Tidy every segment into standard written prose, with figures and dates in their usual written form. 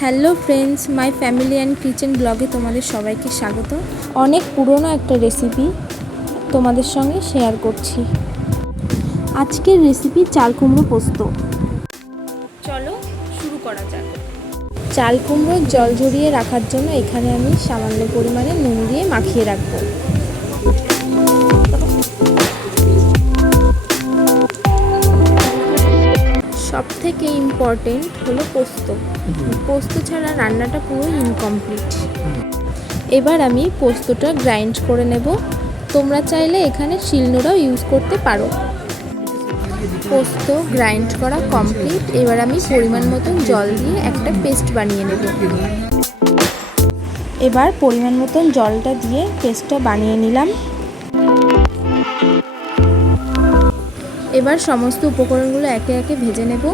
Hello friends, my family and kitchen ব্লগে তোমাদের সবাইকে স্বাগত। অনেক পুরনো একটা রেসিপি তোমাদের সঙ্গে শেয়ার করছি। আজকের রেসিপি চাল কুমড়ো পোস্ত। চলো শুরু করা যাক। চাল কুমড়োর জল ঝরিয়ে রাখার জন্য এখানে আমি সামান্য পরিমাণে নুন দিয়ে মাখিয়ে রাখবো। সবথেকে ইম্পর্টেন্ট হলো পোস্ত ছাড়া রান্নাটা পুরো ইনকমপ্লিট। এবার আমি পোস্তটা গ্রাইন্ড করে নেব। তোমরা চাইলে এখানে শিলনোড়াও ইউজ করতে পারো। পোস্ত গ্রাইন্ড করা কমপ্লিট। এবার আমি পরিমাণ মতন জল দিয়ে একটা পেস্ট বানিয়ে নেব। এবার পরিমাণ মতন জলটা দিয়ে পেস্টটা বানিয়ে নিলাম। এবার সমস্ত উপকরণগুলো একে একে ভেজে নেব।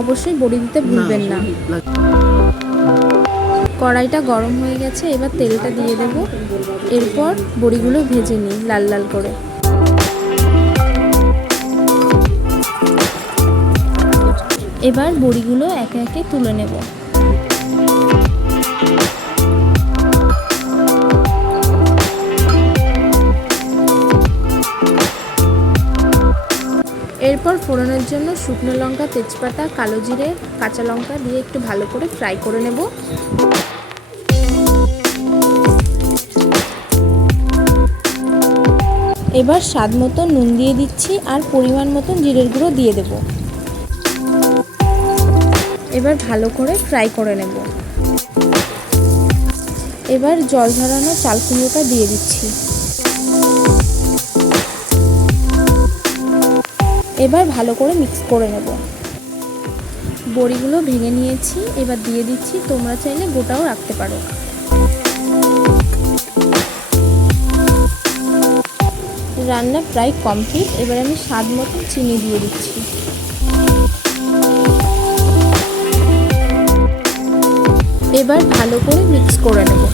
অবশ্যই বড়ি দিতে ভুলবেন না। কড়াইটা গরম হয়ে গেছে, এবার তেলটা দিয়ে দেব। এরপর বড়িগুলো ভেজে নিই লাল লাল করে। এবার বড়িগুলো একে একে তুলে নেব। এরপর ফোড়নের জন্য শুকনো লঙ্কা, তেজপাতা, কালো জিরে, কাঁচা লঙ্কা দিয়ে একটু ভালো করে ফ্রাই করে নেব। এবার স্বাদ মতো নুন দিয়ে দিচ্ছি আর পরিমাণ মতন জিরের গুঁড়ো দিয়ে দেব। এবার ভালো করে ফ্রাই করে নেব। এবার জল ঝরানো চাল কুমড়োটা দিয়ে দিচ্ছি। এবার ভালো করে মিক্স করে নেব। বড়িগুলো ভেঙে নিয়েছি, এবার দিয়ে দিচ্ছি। তোমরা চাইলে গোটাও রাখতে পারো। রান্না প্রায় কমপ্লিট। এবার আমি স্বাদ মতো চিনি দিয়ে দিচ্ছি। এবার ভালো করে মিক্স করে নেব।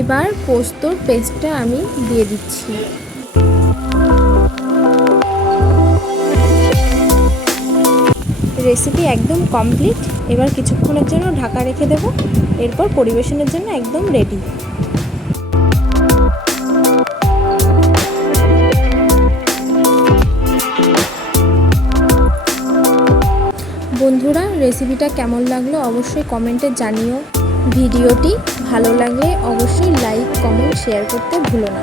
এবার পোস্তর পেস্টটা আমি দিয়ে দিচ্ছি। রেসিপি একদম কমপ্লিট। এবার কিছুক্ষণের জন্য ঢাকা রেখে দেব। এরপর পরিবেশনের জন্য একদম রেডি। বন্ধুরা, রেসিপিটা কেমন লাগলো অবশ্যই কমেন্টে জানিও। ভিডিওটি ভালো লাগলে অবশ্যই লাইক, কমেন্ট, শেয়ার করতে ভুলো না।